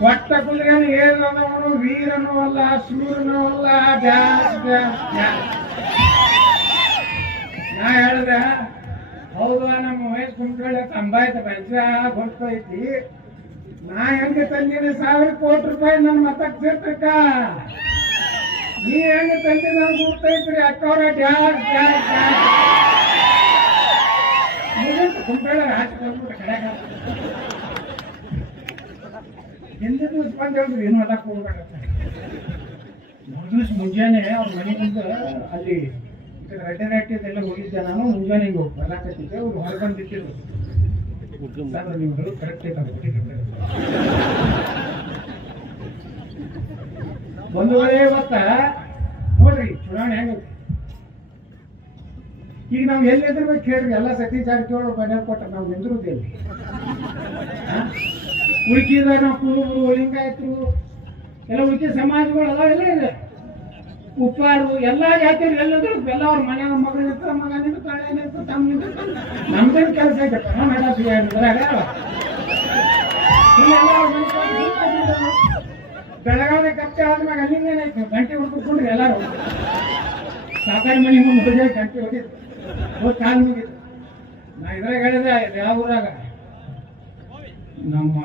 ಕೊಟ್ಟ ಕುದುರೆನ ಏನವನು ವೀರನು ಅಲ್ಲ ಸೂರನೂ ಅಲ್ಲ, ಬ್ಯಾಸ್ ಬ್ಯಾಸ್ ನಾ ಹೇಳ್ದೆ, ಹೌದು, ನಮ್ಮ ವಯಸ್ಸು ಕುಂತ್ಕೊಳ್ಳೆ ತಂಬಾಯ್ತು ಬೆಂಚ ಗೊತ್ತೈತಿ ನಾ ಹೆಂಗೆ ತಂದಿನಿ ಸಾವಿರ ಕೋಟಿ ರೂಪಾಯಿ ನನ್ನ ಮತಕ್ಕೆ ಸೇರ್ತಕ್ಕ ನೀ ಹೆಂಗೆ ತಂದಿನ ಗುರ್ತೈತ್ರಿ, ಅಕ್ಕವ್ರ ಡ್ಯಾಸ್ ಡ್ಯಾಸ್ ಡ್ಯಾಸ್ ಆಚೆ ಬಂದ್ಬಿಟ್ಟು ದಿವಸ ಬಂದು ಹೇಳಿದ್ರು ಏನು ಅದಕ್ಕೆ ಮೂರು ದಿವಸ ಮುಂಜಾನೆ ಅವ್ರ ಮನೆ ಮುಂದೆ ಅಲ್ಲಿ ರೆಡ್ಡಿ ರೆಟ್ಟಿದೆಲ್ಲ ಹೋಗಿದ್ದೆ ನಾನು, ಮುಂಜಾನೆ ಹಿಂಗೆ ಹೋಗಿ ಬರಕತ್ತಿದ್ದೆ ಅವ್ರು ಹೊರಗೆ ಬಂದಿಟ್ಟಿದ್ರು ಸರ್ ನೀವು ಕರೆಕ್ಟ್ ಒಂದು ವೇಳೆ ಇವತ್ತ ನೋಡ್ರಿ, ಚುನಾವಣೆ ಹೆಂಗ ಈಗ ನಾವು ಎಲ್ಲಿ ಎದುರ್ಬೇಕು ಕೇಳ್ರಿ, ಎಲ್ಲ ಸತೀಶ್ ಜಾರಕಿಹೊಳಿ ಕೊಟ್ಟ ನಾವು ಎದುರುದಿಲ್ಲ ಉಳ್ಕಿದ ನಾವು ಕುರುಬರು ಎಲ್ಲ ಉಳ್ಕಿದ ಸಮಾಜಗಳು ಅದಾವೆಲ್ಲ ಇದೆ. ಉಪ್ಪಾರು, ಎಲ್ಲ ಜಾತಿಯರು ಎಲ್ಲದ್ರು ಎಲ್ಲ ಅವ್ರ ಮನೆ ಮಗಳು ಇರ್ತಾರ ಮಗ ನಿಂತಾಳೆ ನಿಂತು ತಮ್ಮ ನಮ್ದೇನು ಕೆಲಸ. ಬೆಳಗಾವಿ ಕತ್ತೆ ಆದ್ಮ್ಯಾಗ ಅಲ್ಲಿಂದ ಏನಾಯ್ತು? ಗಂಟೆ ಹುಡ್ಕೊಂಡ್ರಿ ಎಲ್ಲಾರು. ಸಾಕಾರಿ ಮನೆ ಮುಂದೆ ಗಂಟೆ ಹೊಡಿದ್ರು ಹೋಗಿ ಕಾಲು ಮುಗಿತು. ನಾ ಇದ್ರಾಗ ಹೇಳಿದ್ರೆ ಯಾವ ಊರಾಗ? ನಮ್ಮ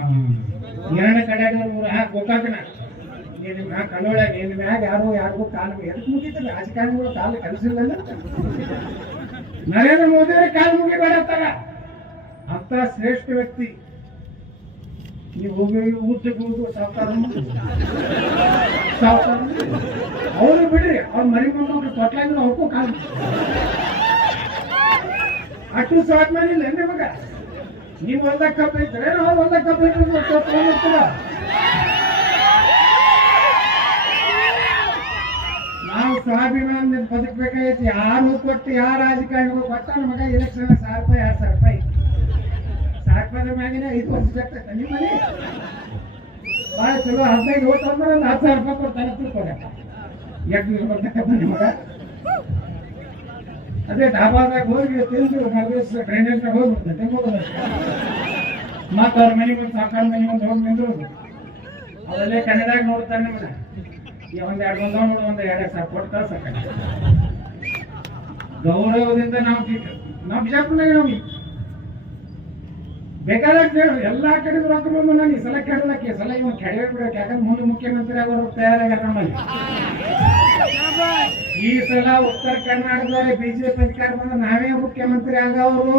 ಎರಡನೇ ಕಡೆ ಊರ ಗೋಕಾಕನ ನಿನ್ನ ಮ್ಯಾಗ ಕಲ್ಲೊಳ ನಿನ್ನ ಮ್ಯಾಗ ಯಾರು ಯಾರಿಗೂ ಕಾಲು ಎದಕ್ಕೆ ಮುಗಿತಾರೆ ರಾಜಕಾರಣಿಗಳು ಕಾಲು ಕಲಿಸಿಲ್ಲ ನರೇಂದ್ರ ಮೋದಿ ಅವ್ರಿಗೆ ಕಾಲು ಮುಗಿಬೇಡತ್ತಾರ ಅಂತ ಶ್ರೇಷ್ಠ ವ್ಯಕ್ತಿ. ನೀವು ಹೋಗಿ ಊಟಕ್ಕೆ ಹೋಗುವ ಸಾವುಕಾರ ಸಾವುಕಾರ ಅವರು ಬಿಡ್ರಿ, ಅವ್ರು ಮರಿ ಮಕ್ಕಳು ಕೊಟ್ಲಾಗ ಅವಕ್ಕೂ ಕಾಲು ಅಷ್ಟು ಸಾಧ್ಯ ಇಲ್ಲ ನಿಮಗ? ನೀವು ಒಂದ ಕಪ್ ಇದ್ರೆ ನಾವು ಒಂದ ಕಪ್ ಇಟ್ಟಿರ್ತೀವಿ ನಾವು ಸ್ವಾಭಿಮಾನದಿಂದ ಬದುಕಬೇಕಾಗೈತಿ. ಯಾರು ಕೊಟ್ಟು ಯಾರ ರಾಜಕಾರಣಿಗಳು ಕೊಟ್ಟ ನಮಗ ಎಲೆಕ್ಷನ್ ಸಾವಿರ ರೂಪಾಯಿ, ಎರಡು ಸಾವಿರ ರೂಪಾಯಿ. ಸಾವಿರ ರೂಪಾಯಿ ಮ್ಯಾಗಿನ ಐದು ವರ್ಷ ನಿಮ್ಮ ಮನೆ ಭಾಳ ಚಲೋ. ಹದಿನೈದು ಓಟ್ ಅಂದ್ರೆ ಒಂದು ಹತ್ತು ಸಾವಿರ ರೂಪಾಯಿ ಕೊಡ್ತಾನೆ ತಿಳ್ಕೊಡ ಎಷ್ಟು ದಿವಸ ಬರ್ತಕ್ಕಂಥ ನಿಮಗ? ಅದೇ ಡಾಬಾದಾಗ ಹೋಗಿ ತಿಂದು ಮಲ್ಗಿಸ್ ಡ್ರೈನೇಜ್ನಾಗ ಹೋಗ್ಬಿಡ್ತೇನೆ ತಿನ್ಬೋದು ಮತ್ತೆ ಅವ್ರ ಮನೆ ಮುಂದೆ ಸಾಕಾರ ಮನೆ ಮುಂದೆ ಹೋಗಿ ನಿಂದ್ರು ಅದಲ್ಲೇ ಕನ್ನಡಾಗ ನೋಡ್ತಾರೆ ಮೇಡ ಈ ಒಂದ್ ಎರಡು ಒಂದ್ ನೋಡು, ಒಂದ್ ಎರಡು ಸಾವಿರ ಕೊಟ್ಟು ಕಳ್ಸಕ್ಕ. ಗೌರವದಿಂದ ನಾವು ನಾವು ಬಿಜಾಪುರನಾಗ ನಾವು ಬೇಕಾದಾಗ ಹೇಳು ಎಲ್ಲಾ ಕಡೆ ರೊಕ್ಕ ಬಂದು ನಾನು ಈ ಸಲ ಕೆಡಲಕ್ಕೆ ಈ ಸಲ ಇವನ್ ಕೆಡವೆ ಬಿಡಕ್ಕೆ, ಯಾಕಂದ್ರೆ ಮುಂದೆ ಮುಖ್ಯಮಂತ್ರಿ ಆಗೋರು ತಯಾರಾಗ್ಯಾರ ನಮ್ಮಲ್ಲಿ. ಈ ಸಲ ಉತ್ತರ ಕರ್ನಾಟಕದಲ್ಲಿ ಬಿಜೆಪಿ ಅಧಿಕಾರ ಬಂದ ನಾವೇ ಮುಖ್ಯಮಂತ್ರಿ ಆಗವರು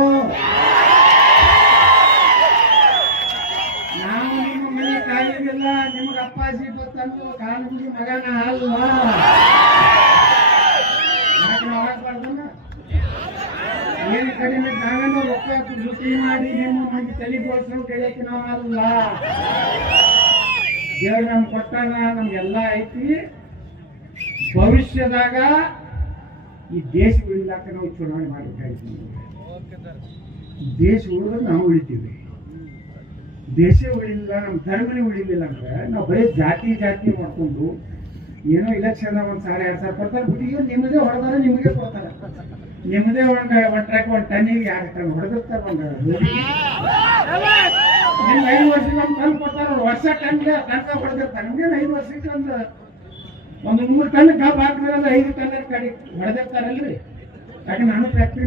ನಾವು ನಿಮ್ಮ ಮನೆ ಕಾಯಿಲ್ಲ ನಿಮ್ಗೆ ಅಪ್ಪಾಜಿ ಗೊತ್ತಂದು ಕಾಲುಗಿ ಮಗನ ಅಲ್ವಾ? ಏನು ಕಡಿಮೆ ನಾವೇನೋ ರೊಕ್ಕ ಜೊತೆ ಮಾಡಿ ನಿಮ್ಮ ಮಂದಿ ತಲೆ ಬೋಳ್ಸೋ ಕೇಳಕ್ಕೆ ನಾವು ಅಲ್ಲ ದೇವ್ರು ನಮ್ಗೆ ಕೊಟ್ಟಾನ, ನಮ್ಗೆಲ್ಲ ಐತಿ. ಭವಿಷ್ಯದಾಗ ಈ ದೇಶ ಉಳಿಲಾಕ ನಾವು ಚುನಾವಣೆ ಮಾಡಬೇಕಾಗಿತ್ತು ದೇಶ ಉಳಿದ್ರೆ ನಾವು ಉಳಿತೀವಿ. ದೇಶ ಉಳಿಲಿಲ್ಲ, ನಮ್ಮ ಧರ್ಮನೇ ಉಳಿಲಿಲ್ಲ ಅಂದ್ರೆ ನಾವು ಬರೀ ಜಾತಿ ಜಾತಿ ಮಾಡ್ಕೊಂಡು ಏನೋ ಇಲೆಕ್ಷನ್ ಒಂದು ಸಾವಿರ ಎರಡು ಸಾವಿರ ಕೊಡ್ತಾರೆ, ಬಿಟ್ಟು ಇವ್ರು ನಿಮ್ಮದೇ ಹೊಡೆದಾರೆ ನಿಮಗೆ ಕೊಡ್ತಾರೆ. ನಿಮ್ಮದೇ ಒಂದು ಒನ್ ಟ್ರ್ಯಾಕ್ ಒಂದು ಟನ್ನಿಗೆ ಎರಡು ಟನ್ ಹೊಡೆದಿರ್ತಾರೆ ಒಂದು ನಿಮ್ಗೆ ಐದು ವರ್ಷಕ್ಕೆ ಒಂದು ಟನ್ ಕೊಡ್ತಾರೆ, ವರ್ಷ ಟನ್ಗೆ ಟನ್ಕ ಹೊಡೆದಿರ್ತಾರೆ. ನಿಮ್ಗೆ ಐದು ವರ್ಷಕ್ಕೆ ಒಂದು ಒಂದು ಮೂರು ಟನ್ ಕಬ್ಬು ಹಾಕಿದ್ರೆ ಐದು ಟನ್ ಕಡೆ ಹೊಡೆದಿರ್ತಾರಲ್ರಿ. ಯಾಕೆ ನಾನು ಫ್ಯಾಕ್ಟ್ರಿ